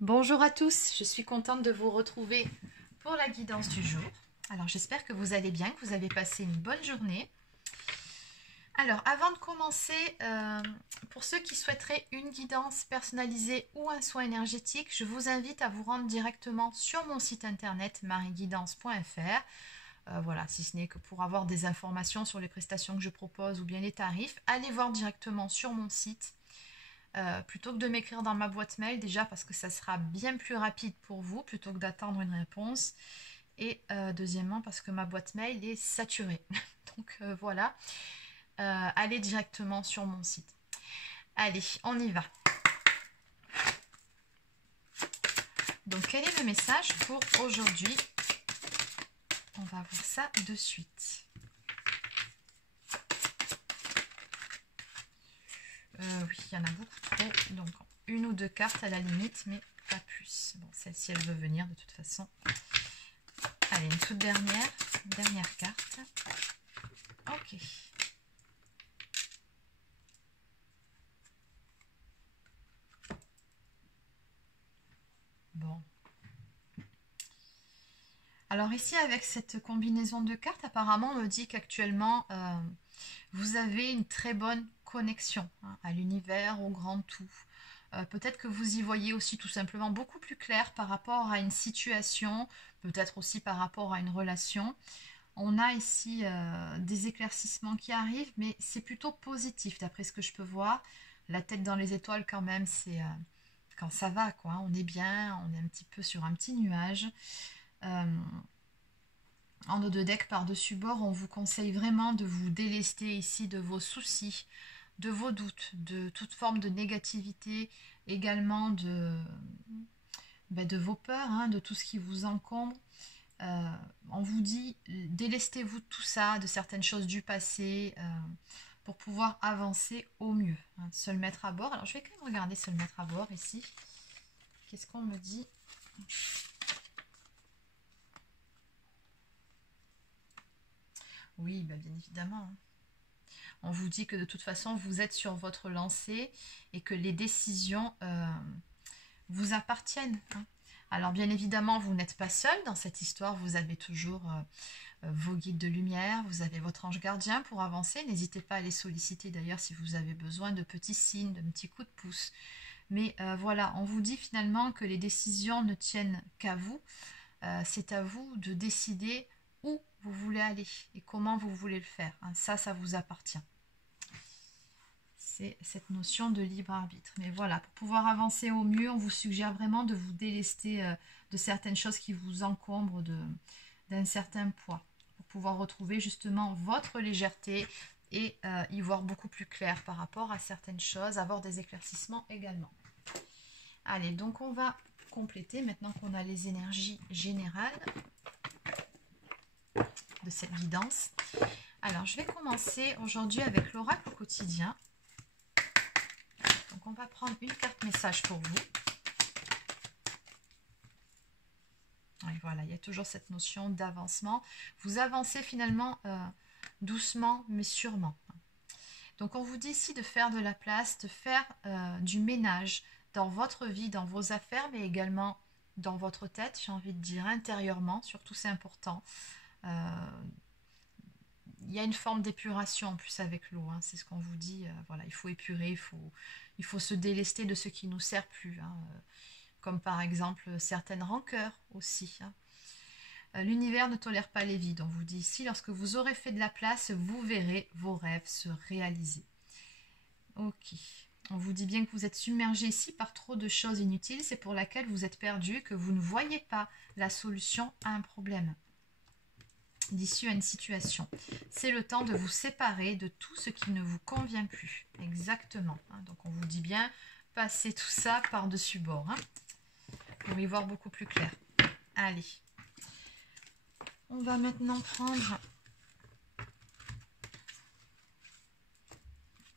Bonjour à tous, je suis contente de vous retrouver pour la guidance du jour. Alors j'espère que vous allez bien, que vous avez passé une bonne journée. Alors avant de commencer, pour ceux qui souhaiteraient une guidance personnalisée ou un soin énergétique, je vous invite à vous rendre directement sur mon site internet marieguidance.fr. Voilà, si ce n'est que pour avoir des informations sur les prestations que je propose ou bien les tarifs, allez voir directement sur mon site. Plutôt que de m'écrire dans ma boîte mail, déjà parce que ça sera bien plus rapide pour vous plutôt que d'attendre une réponse, et deuxièmement parce que ma boîte mail est saturée. Donc voilà, allez directement sur mon site. Allez, on y va. Donc quel est le message pour aujourd'hui? On va voir ça de suite. Oui, il y en a beaucoup trop, donc une ou deux cartes à la limite, mais pas plus. Bon, celle-ci, elle veut venir de toute façon. Allez, une toute dernière carte. Ok. Bon. Alors ici, avec cette combinaison de cartes, apparemment, on me dit qu'actuellement, vous avez une très bonne connexion à l'univers, au grand tout. Peut-être que vous y voyez aussi tout simplement beaucoup plus clair par rapport à une situation, peut-être aussi par rapport à une relation. On a ici des éclaircissements qui arrivent, mais c'est plutôt positif d'après ce que je peux voir. La tête dans les étoiles quand même, c'est quand ça va, quoi. On est bien, on est un petit peu sur un petit nuage. En eau de deck par-dessus bord, on vous conseille vraiment de vous délester ici de vos soucis, de vos doutes, de toute forme de négativité, également de vos peurs, de tout ce qui vous encombre. On vous dit, délestez-vous de tout ça, de certaines choses du passé, pour pouvoir avancer au mieux. Se le mettre à bord. Alors je vais quand même regarder se le mettre à bord ici. Qu'est-ce qu'on me dit ? Oui, bien évidemment. On vous dit que de toute façon, vous êtes sur votre lancée et que les décisions vous appartiennent. Alors bien évidemment, vous n'êtes pas seul dans cette histoire. Vous avez toujours vos guides de lumière, vous avez votre ange gardien pour avancer. N'hésitez pas à les solliciter d'ailleurs si vous avez besoin de petits signes, de petits coups de pouce. Mais voilà, on vous dit finalement que les décisions ne tiennent qu'à vous. C'est à vous de décider où vous voulez aller et comment vous voulez le faire. Ça vous appartient. C'est cette notion de libre arbitre. Mais voilà, pour pouvoir avancer au mieux, on vous suggère vraiment de vous délester de certaines choses qui vous encombrent d'un certain poids, pour pouvoir retrouver justement votre légèreté et y voir beaucoup plus clair par rapport à certaines choses, avoir des éclaircissements également. Allez, donc on va compléter maintenant qu'on a les énergies générales de cette guidance. Alors, je vais commencer aujourd'hui avec l'oracle quotidien. Donc, on va prendre une carte message pour vous. Et voilà, il y a toujours cette notion d'avancement. Vous avancez finalement doucement, mais sûrement. Donc, on vous dit ici de faire de la place, de faire du ménage dans votre vie, dans vos affaires, mais également dans votre tête, j'ai envie de dire intérieurement. Surtout, c'est important. Il y a une forme d'épuration en plus avec l'eau, c'est ce qu'on vous dit. Voilà, il faut épurer, il faut se délester de ce qui ne nous sert plus, comme par exemple certaines rancœurs aussi. L'univers ne tolère pas les vides, on vous dit ici. Lorsque vous aurez fait de la place, vous verrez vos rêves se réaliser. Ok. On vous dit bien que vous êtes submergé ici par trop de choses inutiles, c'est pour laquelle vous êtes perdu, que vous ne voyez pas la solution à un problème, d'issue à une situation. C'est le temps de vous séparer de tout ce qui ne vous convient plus. Exactement. Donc on vous dit bien, passez tout ça par-dessus bord, pour y voir beaucoup plus clair. Allez. On va maintenant prendre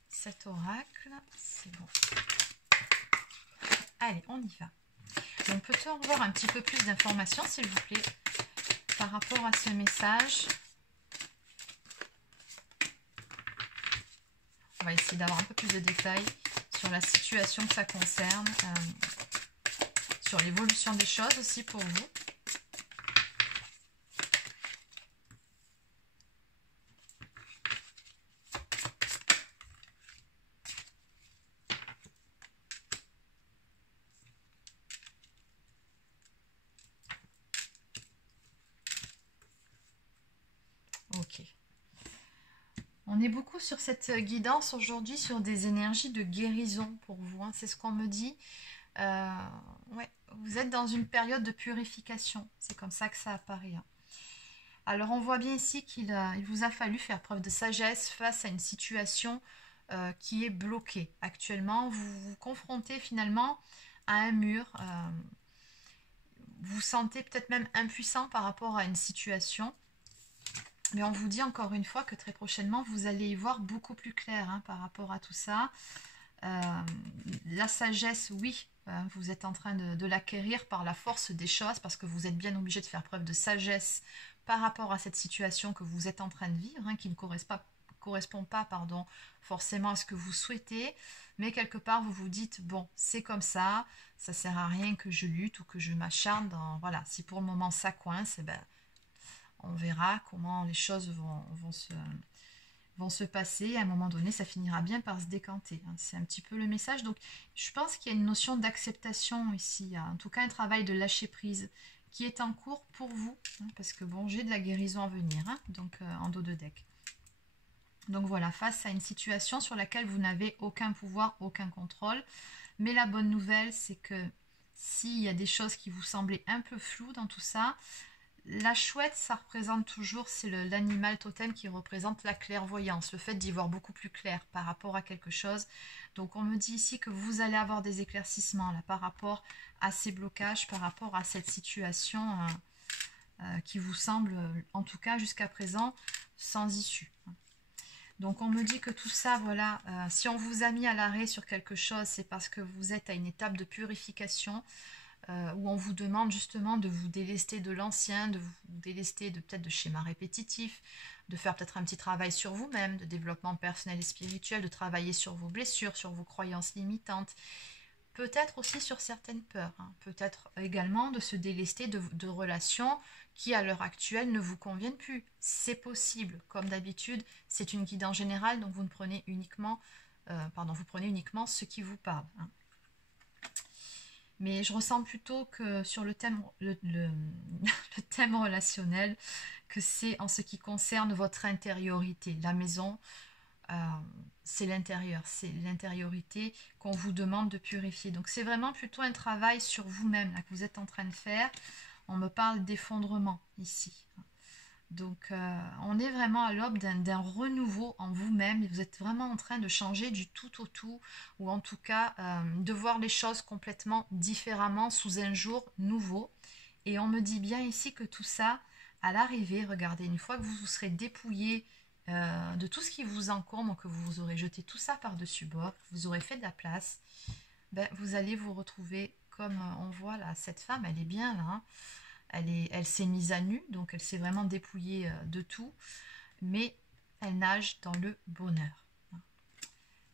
cet oracle. C'est bon. Allez, on y va. On peut-on avoir un petit peu plus d'informations, s'il vous plaît, par rapport à ce message? On va essayer d'avoir un peu plus de détails sur la situation que ça concerne, sur l'évolution des choses aussi pour vous. Ok. On est beaucoup sur cette guidance aujourd'hui, sur des énergies de guérison pour vous, hein. C'est ce qu'on me dit. Ouais, vous êtes dans une période de purification. C'est comme ça que ça apparaît, hein. Alors on voit bien ici qu'il vous a fallu faire preuve de sagesse face à une situation qui est bloquée. Actuellement, vous vous confrontez finalement à un mur. Vous vous sentez peut-être même impuissant par rapport à une situation. Mais on vous dit encore une fois que très prochainement, vous allez y voir beaucoup plus clair, hein, par rapport à tout ça. La sagesse, oui, vous êtes en train de l'acquérir par la force des choses, parce que vous êtes bien obligé de faire preuve de sagesse par rapport à cette situation que vous êtes en train de vivre, hein, qui ne correspond pas, pardon, forcément à ce que vous souhaitez. Mais quelque part, vous vous dites, bon, c'est comme ça sert à rien que je lutte ou que je m'acharne. Voilà, si pour le moment ça coince, eh ben, on verra comment les choses vont se passer. À un moment donné, ça finira bien par se décanter, hein. C'est un petit peu le message. Donc, je pense qu'il y a une notion d'acceptation ici, hein. En tout cas, un travail de lâcher prise qui est en cours pour vous, hein, parce que bon, j'ai de la guérison à venir, hein, donc en dos de deck. Donc voilà, face à une situation sur laquelle vous n'avez aucun pouvoir, aucun contrôle. Mais la bonne nouvelle, c'est que s'il y a des choses qui vous semblaient un peu floues dans tout ça, la chouette, ça représente toujours, c'est l'animal totem qui représente la clairvoyance, le fait d'y voir beaucoup plus clair par rapport à quelque chose. Donc on me dit ici que vous allez avoir des éclaircissements là, par rapport à ces blocages, par rapport à cette situation qui vous semble, en tout cas jusqu'à présent, sans issue. Donc on me dit que tout ça, voilà, si on vous a mis à l'arrêt sur quelque chose, c'est parce que vous êtes à une étape de purification, où on vous demande justement de vous délester de l'ancien, de vous délester peut-être de schémas répétitifs, de faire peut-être un petit travail sur vous-même, de développement personnel et spirituel, de travailler sur vos blessures, sur vos croyances limitantes, peut-être aussi sur certaines peurs, hein. Peut-être également de se délester de relations qui à l'heure actuelle ne vous conviennent plus. C'est possible, comme d'habitude, c'est une guidance générale, donc vous prenez uniquement ce qui vous parle, hein. Mais je ressens plutôt que sur le thème, le thème relationnel, que c'est en ce qui concerne votre intériorité. La maison, c'est l'intérieur, c'est l'intériorité qu'on vous demande de purifier. Donc c'est vraiment plutôt un travail sur vous-même que vous êtes en train de faire. On me parle d'effondrement ici. Donc on est vraiment à l'aube d'un renouveau en vous-même. Vous êtes vraiment en train de changer du tout au tout, ou en tout cas de voir les choses complètement différemment sous un jour nouveau. Et on me dit bien ici que tout ça, à l'arrivée, regardez, une fois que vous vous serez dépouillé de tout ce qui vous encombre, que vous aurez jeté tout ça par-dessus bord, que vous aurez fait de la place, ben, vous allez vous retrouver comme on voit là, cette femme, elle est bien là, hein. Elle s'est mise à nu, donc elle s'est vraiment dépouillée de tout, mais elle nage dans le bonheur.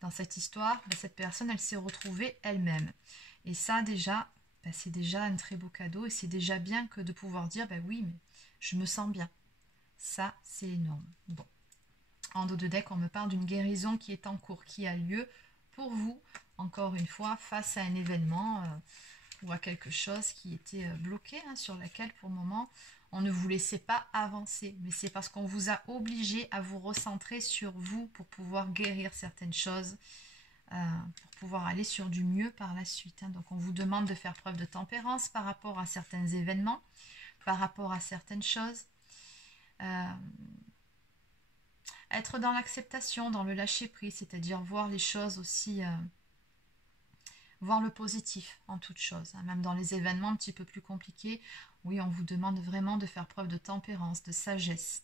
Dans cette histoire, ben, cette personne, elle s'est retrouvée elle-même. Et ça déjà, ben, c'est déjà un très beau cadeau, et c'est déjà bien que de pouvoir dire, ben oui, mais je me sens bien. Ça, c'est énorme. Bon. En dos de deck, on me parle d'une guérison qui est en cours, qui a lieu pour vous, encore une fois, face à un événement ou à quelque chose qui était bloqué, hein, sur laquelle pour le moment on ne vous laissait pas avancer. Mais c'est parce qu'on vous a obligé à vous recentrer sur vous pour pouvoir guérir certaines choses, pour pouvoir aller sur du mieux par la suite, hein. Donc on vous demande de faire preuve de tempérance par rapport à certains événements, par rapport à certaines choses. Être dans l'acceptation, dans le lâcher-prise, c'est-à-dire voir les choses aussi... voir le positif en toute chose, hein. Même dans les événements un petit peu plus compliqués, oui, on vous demande vraiment de faire preuve de tempérance, de sagesse.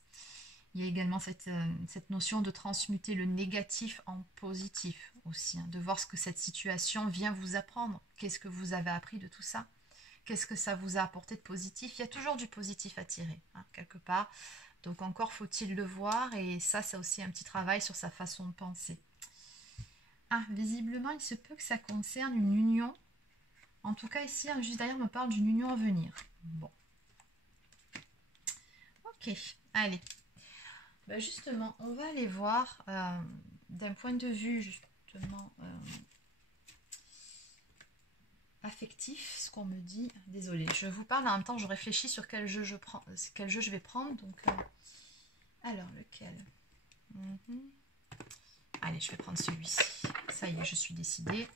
Il y a également cette notion de transmuter le négatif en positif aussi, hein, de voir ce que cette situation vient vous apprendre. Qu'est-ce que vous avez appris de tout ça? Qu'est-ce que ça vous a apporté de positif? Il y a toujours du positif à tirer, hein, quelque part. Donc encore faut-il le voir, et ça, c'est aussi un petit travail sur sa façon de penser. Ah, visiblement, il se peut que ça concerne une union En tout cas, ici, hein, juste derrière, on me parle d'une union à venir. Bon. Ok, allez. Ben justement, on va aller voir d'un point de vue, justement, affectif, ce qu'on me dit. Désolée, je vous parle en même temps, je réfléchis sur quel jeu je prends, quel jeu je vais prendre. Donc, alors, lequel? Allez, je vais prendre celui-ci. Ça y est, je suis décidée.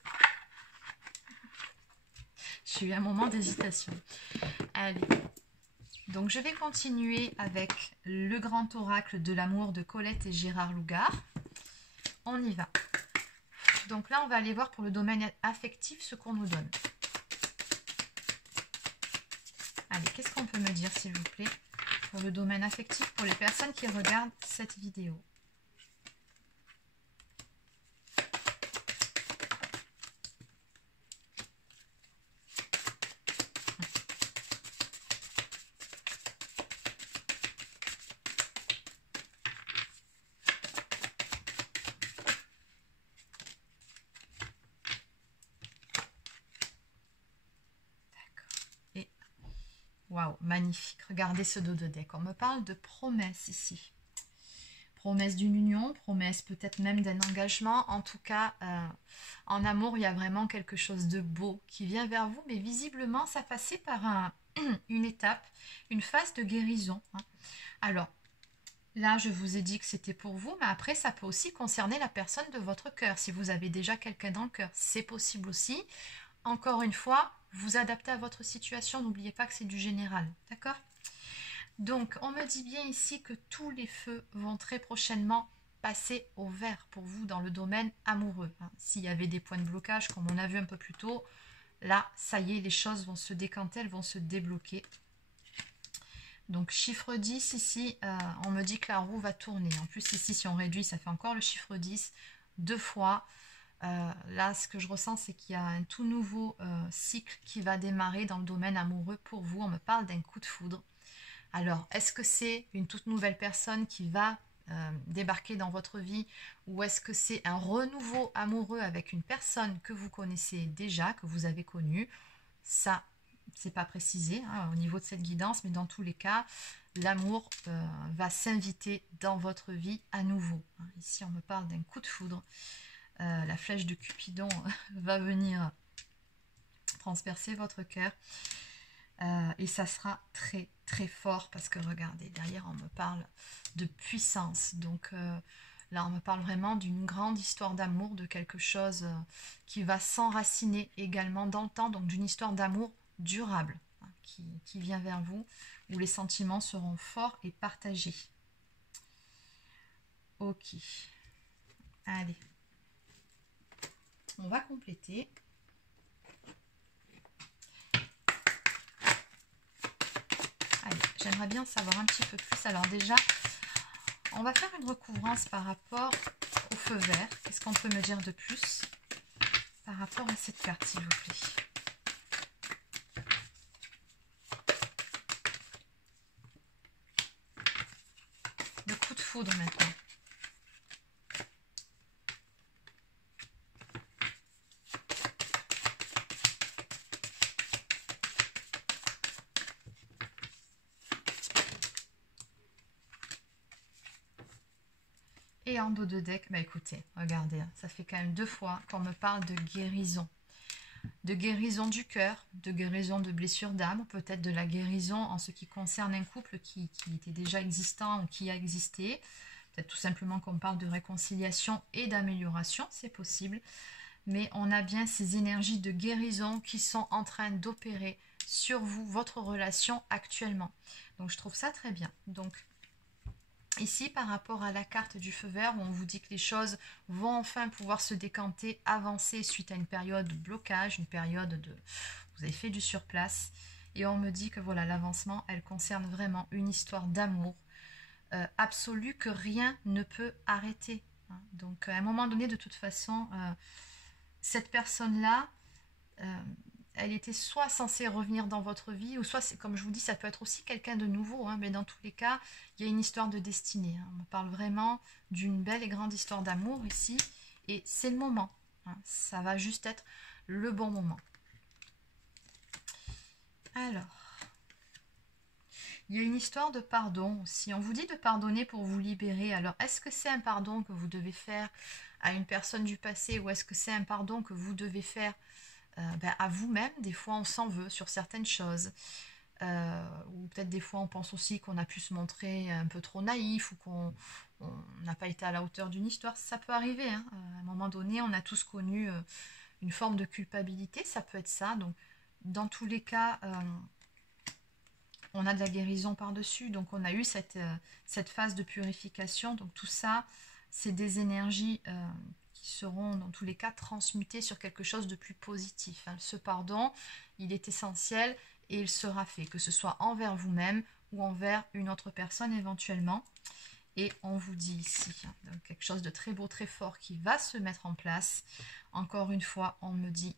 J'ai eu un moment d'hésitation. Allez. Donc, je vais continuer avec le grand oracle de l'amour de Colette et Gérard Lougard. On y va. Donc là, on va aller voir pour le domaine affectif ce qu'on nous donne. Allez, qu'est-ce qu'on peut me dire, s'il vous plaît, pour le domaine affectif, pour les personnes qui regardent cette vidéo? Waouh, magnifique. Regardez ce dos de deck. On me parle de promesse ici. Promesse d'une union, promesse peut-être même d'un engagement. En tout cas, en amour, il y a vraiment quelque chose de beau qui vient vers vous. Mais visiblement, ça passait par une étape, une phase de guérison. Alors, là, je vous ai dit que c'était pour vous. Mais après, ça peut aussi concerner la personne de votre cœur. Si vous avez déjà quelqu'un dans le cœur, c'est possible aussi. Encore une fois, vous adaptez à votre situation, n'oubliez pas que c'est du général, d'accord? Donc, on me dit bien ici que tous les feux vont très prochainement passer au vert pour vous dans le domaine amoureux. S'il y avait des points de blocage, comme on a vu un peu plus tôt, là, ça y est, les choses vont se décanter, elles vont se débloquer. Donc, chiffre 10, ici, on me dit que la roue va tourner. En plus, ici, si on réduit, ça fait encore le chiffre 10, 2 fois. Là, ce que je ressens, c'est qu'il y a un tout nouveau cycle qui va démarrer dans le domaine amoureux pour vous. On me parle d'un coup de foudre. Alors, est-ce que c'est une toute nouvelle personne qui va débarquer dans votre vie, ou est-ce que c'est un renouveau amoureux avec une personne que vous connaissez déjà, que vous avez connue? Ça, c'est pas précisé au niveau de cette guidance, mais dans tous les cas, l'amour va s'inviter dans votre vie à nouveau. Ici, on me parle d'un coup de foudre. La flèche de Cupidon va venir transpercer votre cœur. Et ça sera très très fort parce que regardez, derrière on me parle de puissance. Donc là on me parle vraiment d'une grande histoire d'amour, de quelque chose qui va s'enraciner également dans le temps. Donc d'une histoire d'amour durable qui vient vers vous, où les sentiments seront forts et partagés. Ok. Allez. On va compléter. Allez, j'aimerais bien savoir un petit peu plus. Alors déjà, on va faire une recouvrance par rapport au feu vert. Qu'est-ce qu'on peut me dire de plus par rapport à cette carte, s'il vous plaît? Le coup de foudre maintenant. Et en dos de deck, bah écoutez, regardez, ça fait quand même 2 fois qu'on me parle de guérison. De guérison du cœur, de guérison de blessures d'âme, peut-être de la guérison en ce qui concerne un couple qui était déjà existant ou qui a existé. Peut-être tout simplement qu'on parle de réconciliation et d'amélioration, c'est possible. Mais on a bien ces énergies de guérison qui sont en train d'opérer sur vous, votre relation actuellement. Donc je trouve ça très bien. Donc ici, par rapport à la carte du feu vert, où on vous dit que les choses vont enfin pouvoir se décanter, avancer suite à une période de blocage, une période de... Vous avez fait du surplace. Et on me dit que voilà, l'avancement, elle concerne vraiment une histoire d'amour absolu que rien ne peut arrêter. Donc, à un moment donné, de toute façon, cette personne-là, elle était soit censée revenir dans votre vie, ou soit, comme je vous dis, ça peut être aussi quelqu'un de nouveau, mais dans tous les cas, il y a une histoire de destinée. On me parle vraiment d'une belle et grande histoire d'amour ici, et c'est le moment. Ça va juste être le bon moment. Alors, il y a une histoire de pardon aussi. On vous dit de pardonner pour vous libérer. Alors, est-ce que c'est un pardon que vous devez faire à une personne du passé ou est-ce que c'est un pardon que vous devez faire à vous-même? Des fois, on s'en veut sur certaines choses. Ou peut-être des fois, on pense aussi qu'on a pu se montrer un peu trop naïf ou qu'on n'a pas été à la hauteur d'une histoire. Ça peut arriver, hein. À un moment donné, on a tous connu une forme de culpabilité. Ça peut être ça. Donc, dans tous les cas... on a de la guérison par-dessus, donc on a eu cette phase de purification. Donc tout ça, c'est des énergies qui seront dans tous les cas transmutées sur quelque chose de plus positif. Hein. Ce pardon, il est essentiel et il sera fait, que ce soit envers vous-même ou envers une autre personne éventuellement. Et on vous dit ici, hein, donc quelque chose de très beau, très fort qui va se mettre en place. Encore une fois, on me dit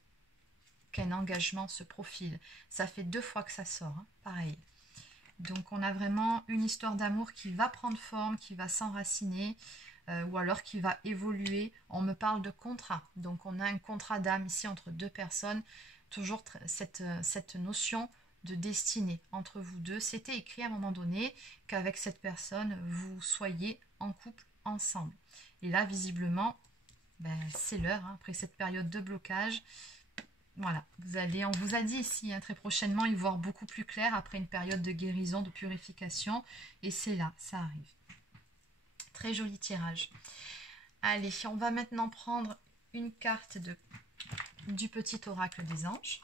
qu'un engagement se profile. Ça fait 2 fois que ça sort, hein, pareil. Donc on a vraiment une histoire d'amour qui va prendre forme, qui va s'enraciner ou alors qui va évoluer. On me parle de contrat. Donc on a un contrat d'âme ici entre 2 personnes. Toujours cette notion de destinée entre vous deux. C'était écrit à un moment donné qu'avec cette personne, vous soyez en couple ensemble. Et là, visiblement, c'est l'heure. Hein, après cette période de blocage, voilà, on vous a dit ici, hein, très prochainement, y voir beaucoup plus clair après une période de guérison, de purification. Et c'est là, ça arrive. Très joli tirage. Allez, on va maintenant prendre une carte du petit oracle des anges.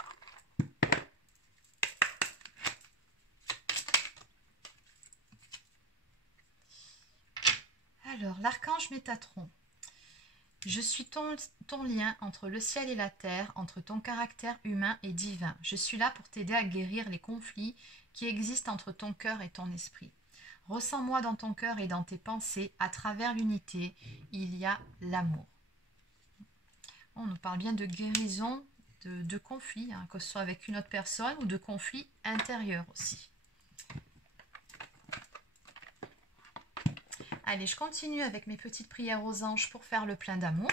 Alors, l'archange Métatron. Je suis ton lien entre le ciel et la terre, entre ton caractère humain et divin. Je suis là pour t'aider à guérir les conflits qui existent entre ton cœur et ton esprit. Ressens-moi dans ton cœur et dans tes pensées. À travers l'unité, il y a l'amour. On nous parle bien de guérison, de conflits, hein, que ce soit avec une autre personne ou de conflits intérieurs aussi. Allez, je continue avec mes petites prières aux anges pour faire le plein d'amour.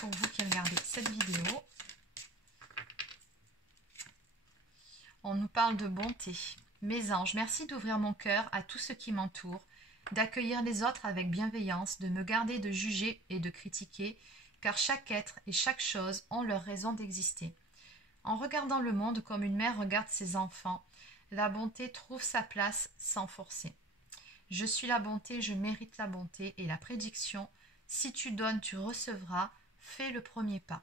Pour vous qui regardez cette vidéo. On nous parle de bonté. Mes anges, merci d'ouvrir mon cœur à tout ce qui m'entoure, d'accueillir les autres avec bienveillance, de me garder de juger et de critiquer, car chaque être et chaque chose ont leur raison d'exister. En regardant le monde comme une mère regarde ses enfants, la bonté trouve sa place sans forcer. Je suis la bonté, je mérite la bonté et la prédiction. Si tu donnes, tu recevras. Fais le premier pas.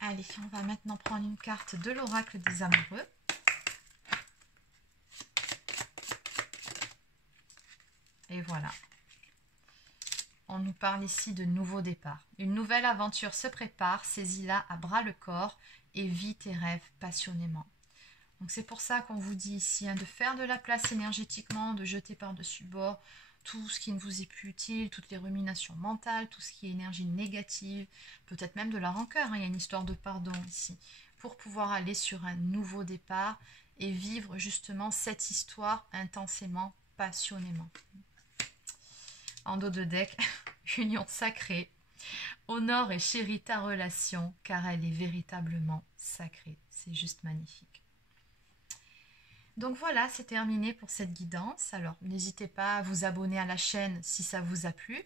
Allez, on va maintenant prendre une carte de l'oracle des amoureux. Et voilà. On nous parle ici de nouveau départ. Une nouvelle aventure se prépare. Saisis-la à bras le corps et vis tes rêves passionnément. Donc c'est pour ça qu'on vous dit ici hein, de faire de la place énergétiquement, de jeter par-dessus bord tout ce qui ne vous est plus utile, toutes les ruminations mentales, tout ce qui est énergie négative, peut-être même de la rancœur, hein, il y a une histoire de pardon ici, pour pouvoir aller sur un nouveau départ et vivre justement cette histoire intensément, passionnément. En dos de deck, union sacrée, honore et chéris ta relation car elle est véritablement sacrée, c'est juste magnifique. Donc voilà, c'est terminé pour cette guidance. Alors, n'hésitez pas à vous abonner à la chaîne si ça vous a plu.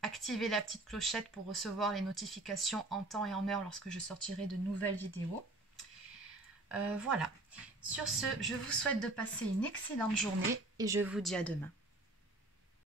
Activez la petite clochette pour recevoir les notifications en temps et en heure lorsque je sortirai de nouvelles vidéos. Voilà. Sur ce, je vous souhaite de passer une excellente journée et je vous dis à demain.